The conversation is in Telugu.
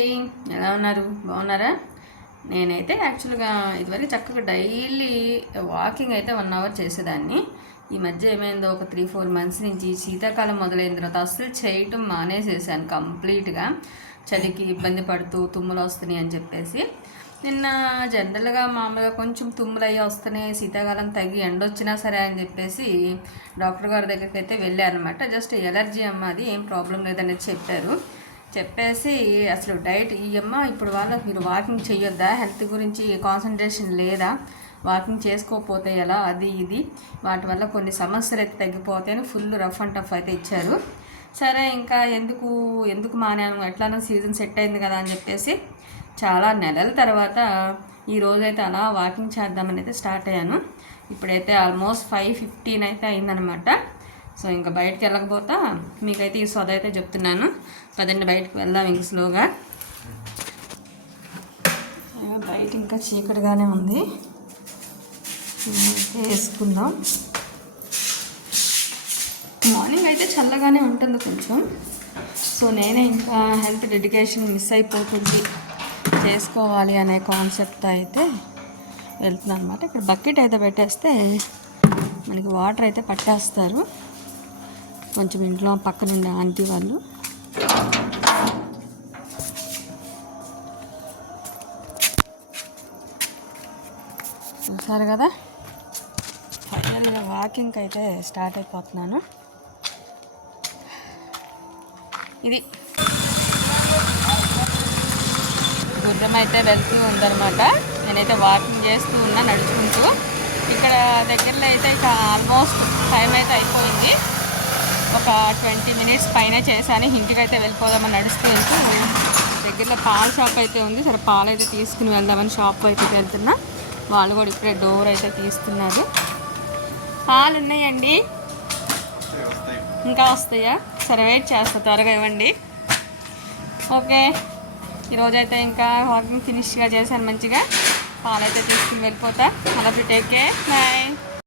ఎలా ఉన్నారు? బాగున్నారా? నేనైతే యాక్చువల్గా ఇదివరకు చక్కగా డైలీ వాకింగ్ అయితే 1 అవర్ చేసేదాన్ని. ఈ మధ్య ఏమైందో ఒక 3-4 మంత్స్ నుంచి శీతాకాలం మొదలైన తర్వాత అస్సలు చేయటం మానేసేసాను కంప్లీట్గా. చలికి ఇబ్బంది పడుతూ తుమ్ములు వస్తున్నాయి అని చెప్పేసి. నిన్న జనరల్గా మామూలుగా కొంచెం తుమ్ములు అయ్యి వస్తున్నాయి, శీతాకాలం తగ్గి ఎండొచ్చినా సరే అని చెప్పేసి డాక్టర్ గారి దగ్గరికి అయితే వెళ్ళారనమాట. జస్ట్ ఎలర్జీ అమ్మ, అది ఏం ప్రాబ్లం లేదనేది చెప్పారు. చెప్పేసి అసలు డైట్ ఇయ్యమ్మా, ఇప్పుడు మీరు వాకింగ్ చేయొద్దా, హెల్త్ గురించి కాన్సన్ట్రేషన్ లేదా, వాకింగ్ చేసుకోకపోతే ఎలా, అది ఇది వాటి వల్ల కొన్ని సమస్యలు అయితే తగ్గిపోతాయని ఫుల్ రఫ్ అండ్ టఫ్ అయితే ఇచ్చారు. సరే ఇంకా ఎందుకు మానాను, ఎట్లానో సీజన్ సెట్ అయింది కదా అని చెప్పేసి చాలా నెలల తర్వాత ఈరోజైతే అలా వాకింగ్ చేద్దామని అయితే స్టార్ట్ అయ్యాను. ఇప్పుడైతే ఆల్మోస్ట్ 5:15 అయితే అయిందనమాట. సో ఇంకా బయటకు వెళ్ళకపోతా మీకైతే ఈ సొద అయితే చెప్తున్నాను. పదండి బయటకు వెళ్దాం ఇంక స్లోగా. బయట ఇంకా చీకటిగానే ఉంది, అయితే వేసుకుందాం. మార్నింగ్ అయితే చల్లగానే ఉంటుంది కొంచెం. సో నేనే ఇంకా హెల్త్ డెడికేషన్ మిస్ అయిపోతుంది, చేసుకోవాలి అనే కాన్సెప్ట్ అయితే వెళ్తున్నాను అనమాట. ఇక్కడ బకెట్ అయితే పెట్టేస్తే మనకి వాటర్ అయితే పట్టేస్తారు కొంచెం, ఇంట్లో పక్కనుండే ఆంటీ వాళ్ళు. చూసారు కదా, ఫైనల్గా వాకింగ్కి అయితే స్టార్ట్ అయిపోతున్నాను. ఇది గుర్రం అయితే వెళ్తూ ఉందన్నమాట. నేనైతే వాకింగ్ చేస్తూ ఉన్నా నడుచుకుంటూ. ఇక్కడ దగ్గరలో అయితే ఇక ఆల్మోస్ట్ టైం అయితే అయిపోయింది. ఒక 20 మినిట్స్ పైన చేశాను. ఇంటికి అయితే వెళ్ళిపోదామని నడుస్తూ వెళ్తూ దగ్గరలో పాల షాప్ అయితే ఉంది. సరే పాలు అయితే తీసుకుని వెళ్దామని షాప్ అయితే వెళ్తున్నా. వాళ్ళు కూడా ఇప్పుడే డోర్ అయితే తీస్తున్నారు. పాలు ఉన్నాయండి, ఇంకా వస్తాయా? సరే వెయిట్ చేస్తా, త్వరగా ఇవ్వండి. ఓకే, ఈరోజైతే ఇంకా వాకింగ్ ఫినిష్గా చేశాను మంచిగా. పాలైతే తీసుకుని వెళ్ళిపోతా. అలా టేక్ కేర్, బాయ్.